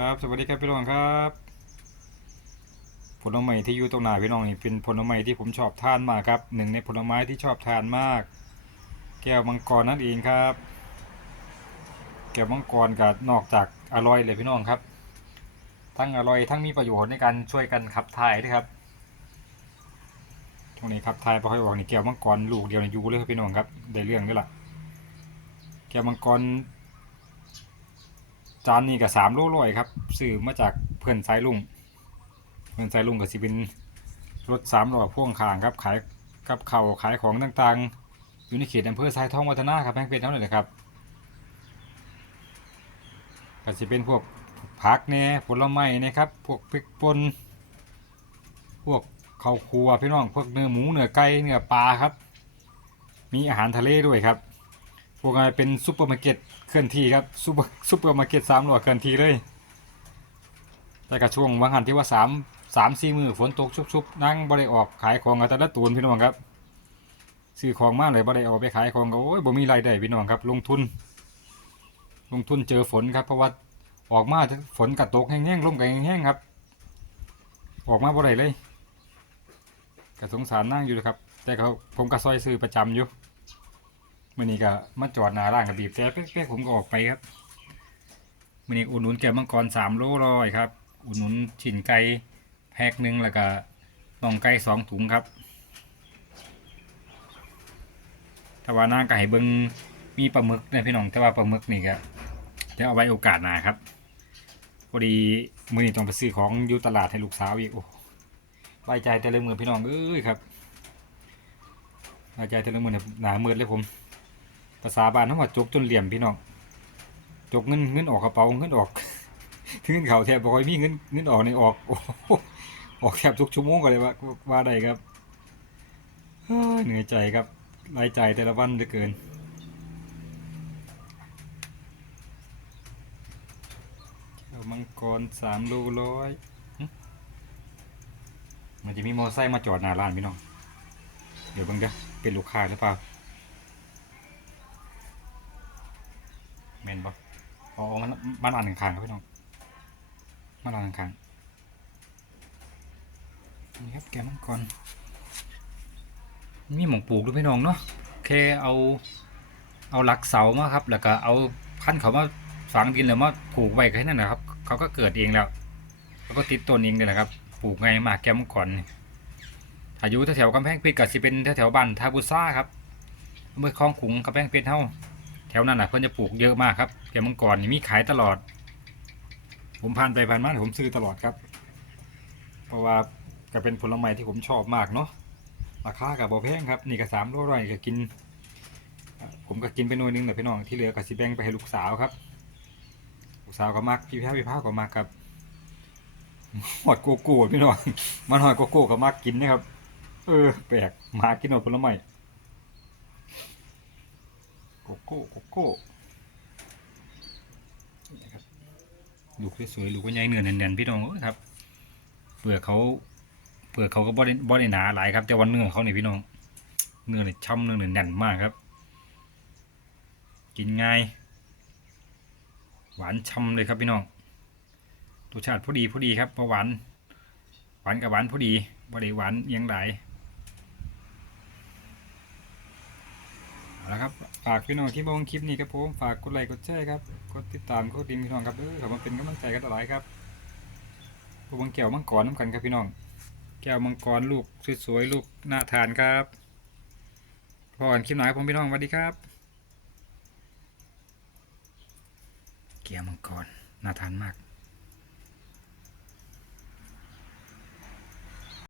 ครับสวัสดีครับพี่น้องครับ ผลไม้ที่อยู่ตรงหน้าพี่น้องนี่เป็นผลไม้ที่ผมชอบทานมากครับหนึ่งในผลไม้ที่ชอบทานมาก แก้วมังกรนั่นเองครับ แก้วมังกรกับนอกจากอร่อยเลยพี่น้องครับ ทั้งอร่อยทั้งมีประโยชน์ในการช่วยกันขับถ่ายด้วยครับช่วงนี้ขับถ่ายพอค่อยออกนี่แก้วมังกรลูกเดียวในยูเลยครับพี่น้องครับได้เรื่องด้วยล่ะแก้วมังกร จานนี้ก็สามโลร้อยครับซื้อมาจากเพื่อนสายลุงเพื่อนสายลุงก็สิเป็นรถสามล้อพ่วงข้างครับขายกับเขาขายของต่างๆ อยู่ในเขตอำเภอทรายทองวัฒนาครับแพงเพชรเท่านั้นเลยครับก็จะเป็นพวกผักแหน่ผลไม้นะครับ พวกพริกป่นพวกข้าวครัวพี่น้องพวกเนื้อหมูเนื้อไก่เนื้อปลาครับ มีอาหารทะเลด้วยครับ พวกอะไรเป็นซุปเปอร์มาร์เก็ตเคลื่อนที่ครับซุปเปอร์ซุปเปอร์มาร์เก็ตสามหลอดเคลื่อนที่เลย แต่กระช่วงบางหันที่ว่าสามสามสี่มือฝนตกชุบๆนั่งบริออกขายของกันแต่ละตูนพี่น้องครับซื้อของมากเลยบริออกไปขายของก็โอ้ยบ่มีรายได้พี่น้องครับ ลงทุน ลงทุนเจอฝนครับเพราะว่าออกมาฝนกระตกแห้งๆลมก็แห้งๆครับ ออกมาบ่ได้เลยก็สงสารนั่งอยู่นะครับ แต่เขาผมก็ซอยซื้อประจำอยู่ มื่อนี้ก็มาจอดหน้าร้านกับบีบแต่เป๊ะๆผมก็ออกไปครับมื่อนี้อุดหนุนแก้มังกรสามโลร้อยครับ อุดหนุนชิ้นไก่แพ็คหนึ่งแล้วก็น่องไก่สองถุงครับถ้าว่าน้าก็ให้เบิงมีปลาหมึกนี่ยพี่น้องแต่ว่าปลาหมึกนี่ก็จะเอาไว้โอกาสหน้าครับพอดีมือนี้ต้องไปซื้อของอยู่ตลาดให้ลูกสาวอีกโอ้ไว้ใจแต่ละมือพี่น้องเอ้ยครับไว้ใจแต่ละมือเนี่ยหนามืดเลยผม ภาษาบ้านเขาว่าจกจนเหลี่ยมพี่น้องจกเงินเงินออกกระเป๋าเงินออกเงินเขาแทบบ่ค่อยมีเงินเงินออกในออกออกแทบทุกชั่วโมงก็เลยว่าว่าได้ครับเหนื่อยใจครับรายจ่ายแต่ละวันเหลือเกินแก้วมังกรสามโลร้อยมันจะมีมอไซค์มาจอดหน้าร้านพี่น้อง เดี๋ยวบังเดเป็นลูกค้าหรือเปล่า เมนบ่อ๋อมันมันอ่านข้างๆครับพี่น้องมันอ่านข้างๆนี่ครับแกมังกรมีหมองปลูกด้วยพี่น้องเนาะแค่เอาเอาหลักเสามาครับ แล้วก็เอาพันเขามาฝังดินแล้วมาปลูกไว้แค่นั้นนะครับ เขาก็เกิดเองแล้วเขาก็ติดต้นเองเลยนะครับปลูกไงมากแกมังกรอายุแถวๆกำแพงเพชรกับสิเป็นแถวๆบ้านทาบุซ่าครับอำเภอคลองขุงกำแพงเพชรเท่า ถวนั้นน่ะเพิ่นจะปลูกเยอะมากครับแกมังกรนี่มีขายตลอด ผมผ่านไปผ่านมาผมซื้อตลอดครับ เพราะว่าก็เป็นผลไม้ที่ผมชอบมากเนาะราคากับบ่แพงครับนี่ก็สามลร้อยก็กิน ผมก็กินไปหน่วยหนึงแต่พี่น้องที่เหลือก็สิแบ่งไปให้ลูกสาวครับ ลูกสาวก็มักพี่พ้าพี่พ้าก็มักครับหอดโกโก้พี่น้องมันหอดโกโก้ก็มักกินนะครับ เออแปลกมากินหอดผลไม้ โกโก้โกโก้นี่ครับลูกสวยๆลูกก็ใหญ่เนื้อแน่นๆพี่น้องครับเปลือกเขาเปลือกเขาก็บ่ได้บ่ได้หนาหลายครับ แต่วันเนื้อเขาเนี่ยพี่น้อง เนื้อเนี่ยช่ำเนื้อเนี่ยแน่นมากครับ กินง่าย หวานช่ำเลยครับพี่น้องรสชาติพอดีพอดีครับเพราะหวานหวานกับหวานพอดีบ่ได้หวานเอียงหลาย เอาละครับ ฝากพี่น้องที่มองคลิปนี้ครับผม ฝากกดไลค์กดแชร์ครับ กดติดตามกดดิ่งพี่น้องครับเออขอมาเป็นกำลังใจกันตลอดครับพวกมังแก้วมังกรน้ำกันครับพี่น้อง แก้วมังกรลูกสวยๆลูกน่าทานครับพอกันคลิปหน้าครับผมพี่น้องสวัสดีครับแก้วมังกรน่าทานมาก